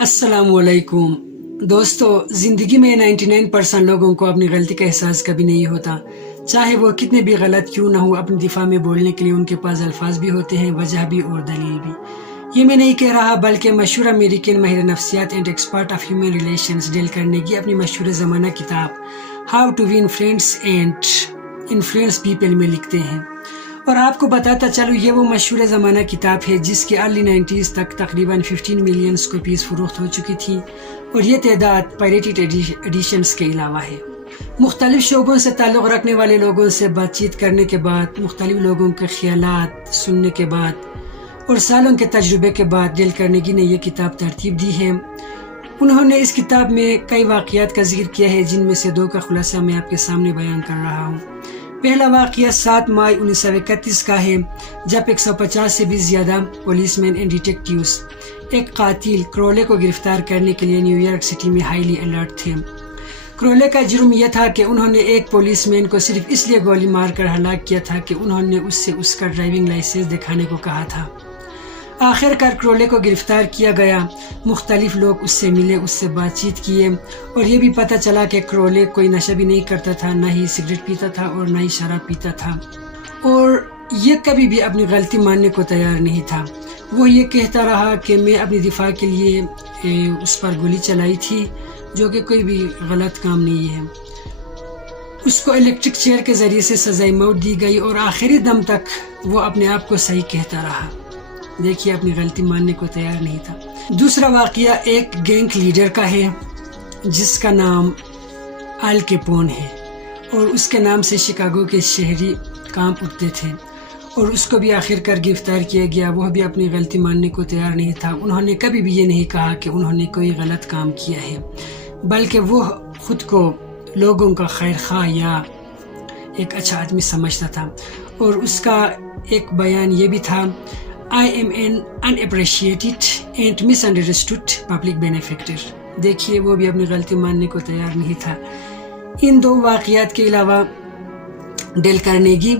السلام علیکم دوستو، زندگی میں 99% لوگوں کو اپنی غلطی کا احساس کبھی نہیں ہوتا، چاہے وہ کتنے بھی غلط کیوں نہ ہو۔ اپنی دفاع میں بولنے کے لیے ان کے پاس الفاظ بھی ہوتے ہیں، وجہ بھی اور دلیل بھی۔ یہ میں نہیں کہہ رہا، بلکہ مشہور امریکن ماہر نفسیات and expert of human relations Dale Carnegie اپنی مشہور زمانہ کتاب how to win friends and influence people میں لکھتے ہیں۔ اور آپ کو بتاتا چلو، یہ وہ مشہور زمانہ کتاب ہے جس کے ارلی 90s تک تقریباً 15 ملین کاپیز فروخت ہو چکی تھی، اور یہ تعداد پیریٹڈ ایڈیشنز کے علاوہ ہے۔ مختلف شعبوں سے تعلق رکھنے والے لوگوں سے بات چیت کرنے کے بعد، مختلف لوگوں کے خیالات سننے کے بعد اور سالوں کے تجربے کے بعد ڈیل کارنیگی نے یہ کتاب ترتیب دی ہے۔ انہوں نے اس کتاب میں کئی واقعات کا ذکر کیا ہے، جن میں سے دو کا خلاصہ میں آپ کے سامنے بیان کر رہا ہوں۔ پہلا واقعہ 7 مئی 1931 کا ہے، جب 150 سے بھی زیادہ پولیس مین اینڈ ڈیٹیکٹیوز ایک قاتل کرولے کو گرفتار کرنے کے لیے نیو یارک سٹی میں ہائیلی الرٹ تھے۔ کرولے کا جرم یہ تھا کہ انہوں نے ایک پولیس مین کو صرف اس لیے گولی مار کر ہلاک کیا تھا کہ انہوں نے اس سے اس کا ڈرائیونگ لائسنس دکھانے کو کہا تھا۔ آخر کار کرولے کو گرفتار کیا گیا، مختلف لوگ اس سے ملے، اس سے بات چیت کیے، اور یہ بھی پتہ چلا کہ کرولے کوئی نشہ بھی نہیں کرتا تھا، نہ ہی سگریٹ پیتا تھا اور نہ ہی شراب پیتا تھا، اور یہ کبھی بھی اپنی غلطی ماننے کو تیار نہیں تھا۔ وہ یہ کہتا رہا کہ میں اپنی دفاع کے لیے اس پر گولی چلائی تھی، جو کہ کوئی بھی غلط کام نہیں ہے۔ اس کو الیکٹرک چیئر کے ذریعے سے سزائے موت دی گئی، اور آخری دم تک وہ اپنے آپ کو صحیح کہتا رہا۔ دیکھیے، اپنی غلطی ماننے کو تیار نہیں تھا۔ دوسرا واقعہ ایک گینگ لیڈر کا ہے جس کا نام آل کیپون ہے، اور اس کے نام سے شکاگو کے شہری کانپ اٹھتے تھے، اور اس کو بھی آخر کار گرفتار کیا گیا۔ وہ بھی اپنی غلطی ماننے کو تیار نہیں تھا۔ انہوں نے کبھی بھی یہ نہیں کہا کہ انہوں نے کوئی غلط کام کیا ہے، بلکہ وہ خود کو لوگوں کا خیر خواہ یا ایک اچھا آدمی سمجھتا تھا، اور اس کا ایک بیان یہ بھی تھا، I am an unappreciated and misunderstood public benefactor۔ دیکھیے، وہ بھی اپنی غلطی ماننے کو تیار نہیں تھا۔ ان دو واقعات کے علاوہ ڈیل کارنیگی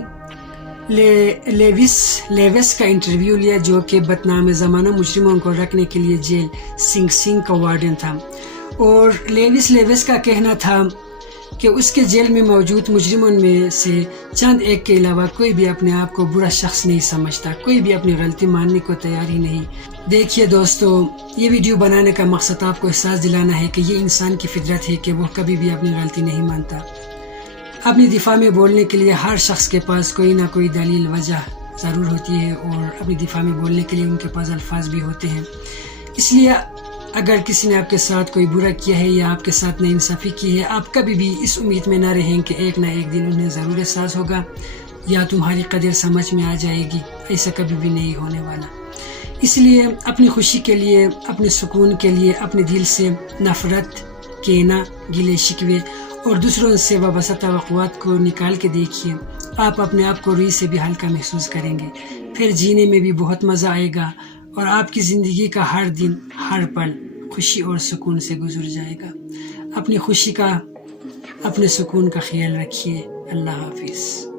لیوس کا انٹرویو لیا، جو کہ بدنام زمانہ مجرموں کو رکھنے کے لیے جیل سنگ سنگ کا وارڈن تھا، اور لیوس کا کہنا تھا کہ اس کے جیل میں موجود مجرموں میں سے چند ایک کے علاوہ کوئی بھی اپنے آپ کو برا شخص نہیں سمجھتا، کوئی بھی اپنی غلطی ماننے کو تیار ہی نہیں۔ دیکھیے دوستو، یہ ویڈیو بنانے کا مقصد آپ کو احساس دلانا ہے کہ یہ انسان کی فطرت ہے کہ وہ کبھی بھی اپنی غلطی نہیں مانتا۔ اپنی دفاع میں بولنے کے لیے ہر شخص کے پاس کوئی نہ کوئی دلیل، وجہ ضرور ہوتی ہے، اور اپنی دفاع میں بولنے کے لیے ان کے پاس الفاظ بھی ہوتے ہیں۔ اس لیے اگر کسی نے آپ کے ساتھ کوئی برا کیا ہے یا آپ کے ساتھ ناانصافی کی ہے، آپ کبھی بھی اس امید میں نہ رہیں کہ ایک نہ ایک دن انہیں ضرور احساس ہوگا یا تمہاری قدر سمجھ میں آ جائے گی۔ ایسا کبھی بھی نہیں ہونے والا۔ اس لیے اپنی خوشی کے لیے، اپنے سکون کے لیے، اپنے دل سے نفرت، کینہ، گلے شکوے اور دوسروں سے وابستہ توقعات کو نکال کے دیکھیے۔ آپ اپنے آپ کو روح سے بھی ہلکا محسوس کریں گے، پھر جینے میں بھی بہت مزہ آئے گا، اور آپ کی زندگی کا ہر دن، ہر پل خوشی اور سکون سے گزر جائے گا۔ اپنی خوشی کا، اپنے سکون کا خیال رکھیے۔ اللہ حافظ۔